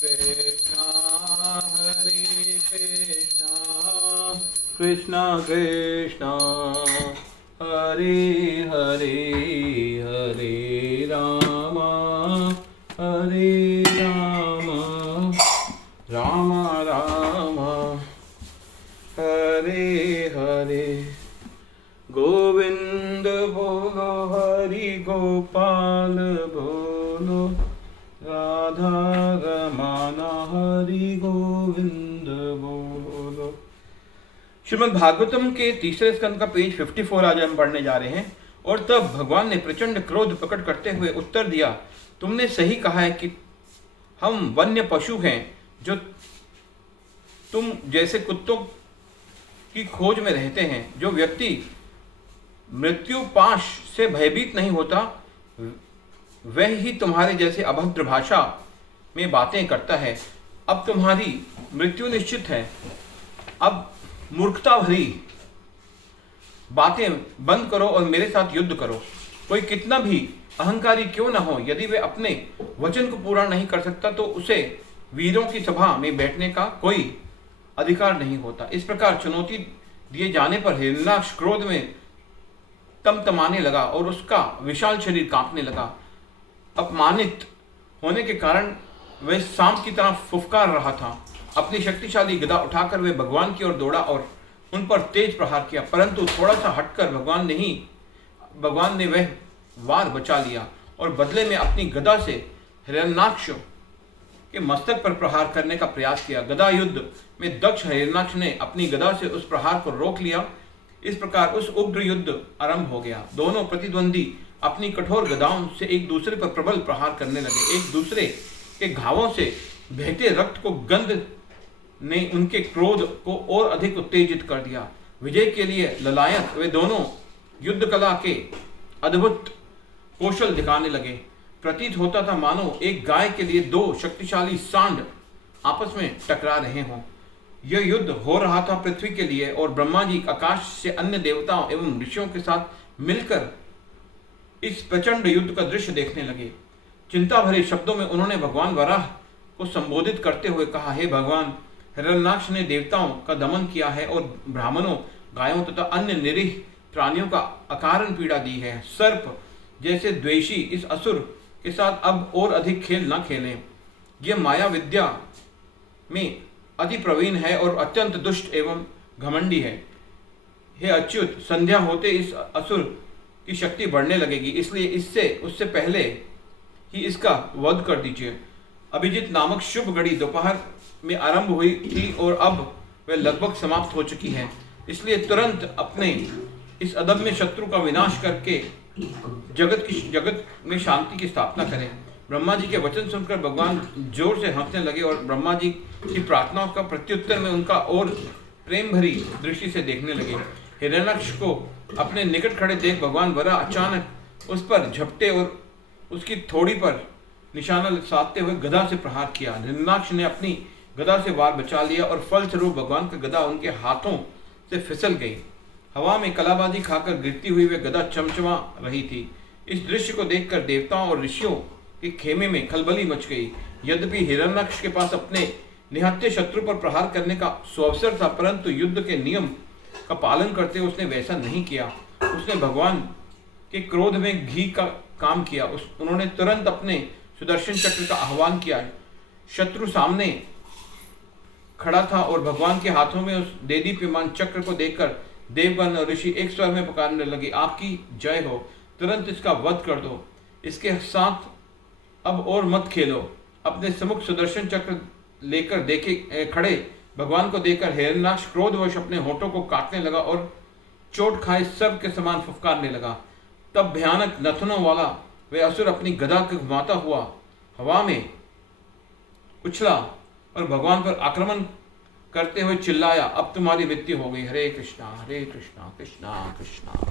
कृष्णा हरे कृष्णा कृष्णा कृष्णा हरे हरे हरे रामा हरे रामा राम राम हरे हरे। गोविंद बोलो हरि गोपाल बोलो राधा रमाना हरि गोविंद बोलो। श्रीमद् भागवतम के तीसरे स्कंद का पेज 54 आज हम पढ़ने जा रहे हैं। और तब भगवान ने प्रचंड क्रोध प्रकट करते हुए उत्तर दिया, तुमने सही कहा है कि हम वन्य पशु हैं जो तुम जैसे कुत्तों की खोज में रहते हैं। जो व्यक्ति मृत्यु पाश से भयभीत नहीं होता वह ही तुम्हारे जैसे अभद्र भाषा में बातें करता है। अब तुम्हारी मृत्यु निश्चित है। अब मूर्खता भरी बातें बंद करो और मेरे साथ युद्ध करो। कोई कितना भी अहंकारी क्यों न हो, यदि वे अपने वचन को पूरा नहीं कर सकता तो उसे वीरों की सभा में बैठने का कोई अधिकार नहीं होता। इस प्रकार चुनौती दिए जाने पर हिरण्याक्ष क्रोध में तमतमाने लगा और उसका विशाल शरीर कांपने लगा। अपमानित होने के कारण वह सांप की तरह फुफकार रहा था। अपनी शक्तिशाली गदा उठाकर वे भगवान की ओर दौड़ा और उन पर तेज प्रहार किया, परंतु थोड़ा सा हटकर भगवान ने वह वार बचा लिया और बदले में अपनी गदा से हिरण्याक्ष के मस्तक पर प्रहार करने का प्रयास किया। गदा युद्ध में दक्ष हिरण्याक्ष ने अपनी गदा से उस प्रहार को रोक लिया। इस प्रकार उस उग्र युद्ध आरंभ हो गया। दोनों प्रतिद्वंदी अपनी कठोर गदाओं से एक दूसरे पर प्रबल प्रहार करने लगे। एक दूसरे के घावों से बहते रक्त को गंध ने उनके क्रोध को और अधिक उत्तेजित कर दिया। विजय के लिए ललायत वे दोनों युद्ध कला के अद्भुत कौशल दिखाने लगे। प्रतीत होता था मानो एक गाय के लिए दो शक्तिशाली सांड आपस में टकरा रहे हों। यह युद्ध हो रहा था पृथ्वी के लिए और ब्रह्मा जी आकाश से अन्य देवताओं एवं ऋषियों के साथ मिलकर इस प्रचंड युद्ध का दृश्य देखने लगे। चिंता भरे शब्दों में उन्होंने भगवान वराह को संबोधित करते हुए कहा, हे भगवान, हिरण्याक्ष ने देवताओं का दमन किया है और ब्राह्मणों, गायों तथा अन्य निरीह प्राणियों का अकारण पीड़ा दी है। सर्प जैसे द्वेषी इस असुर के साथ अब और अधिक खेल न खेलें। यह माया विद्या में अति प्रवीण है और अत्यंत दुष्ट एवं घमंडी है। हे अच्युत, संध्या होते इस असुर की शक्ति बढ़ने लगेगी, इसलिए उससे पहले ही इसका वध कर दीजिए। अभिजीत नामक शुभ घड़ी दोपहर में आरंभ हुई थी और अब वह लगभग समाप्त हो चुकी है। इसलिए तुरंत अपने इस अदम्य शत्रु का विनाश करके जगत में शांति की स्थापना करें। ब्रह्मा जी के वचन सुनकर भगवान जोर से हंसने लगे और ब्रह्मा जी की प्रार्थनाओं का प्रत्युत्तर में उनका और प्रेम भरी दृष्टि से देखने लगे। हिरण्याक्ष को अपने निकट खड़े देख भगवान वराह अचानक उस पर झपटे और उसकी थोड़ी पर निशाना साधते हुए गदा से प्रहार किया। हिरण्याक्ष ने अपनी गदा से वार बचा लिया और फलस्वरूप भगवान की गदा उनके हाथों से फिसल गई। हवा में कलाबाजी खाकर गिरती हुई वे गदा चमचमा रही थी। इस दृश्य को देखकर देवताओं और ऋषियों के खेमे में खलबली मच गई। यद्यपि हिरण्याक्ष के पास अपने निहत्थे शत्रु पर प्रहार करने का सुअवसर था, परंतु युद्ध के नियम का पालन करते हुए उसने वैसा नहीं किया। उसने भगवान के क्रोध में घी का काम किया। उन्होंने तुरंत अपने सुदर्शन चक्र का आह्वान किया। शत्रु सामने खड़ा था और भगवान के हाथों में उस देदीप्यमान चक्र को देखकर देवगण और ऋषि एक स्वर में पुकारने लगे, आपकी जय हो, तुरंत इसका वध कर दो, इसके साथ अब और मत खेलो। अपने सम्मुख सुदर्शन चक्र लेकर खड़े भगवान को देखकर हिरण्याक्ष क्रोधवश अपने होठों को काटने लगा और चोट खाए सब के समान फुफकारने लगा। तब भयानक नथनों वाला वह असुर अपनी गदा को घुमाता हुआ हवा में उछला और भगवान पर आक्रमण करते हुए चिल्लाया, अब तुम्हारी मृत्यु हो गई। हरे कृष्णा कृष्णा कृष्णा कृष्णा।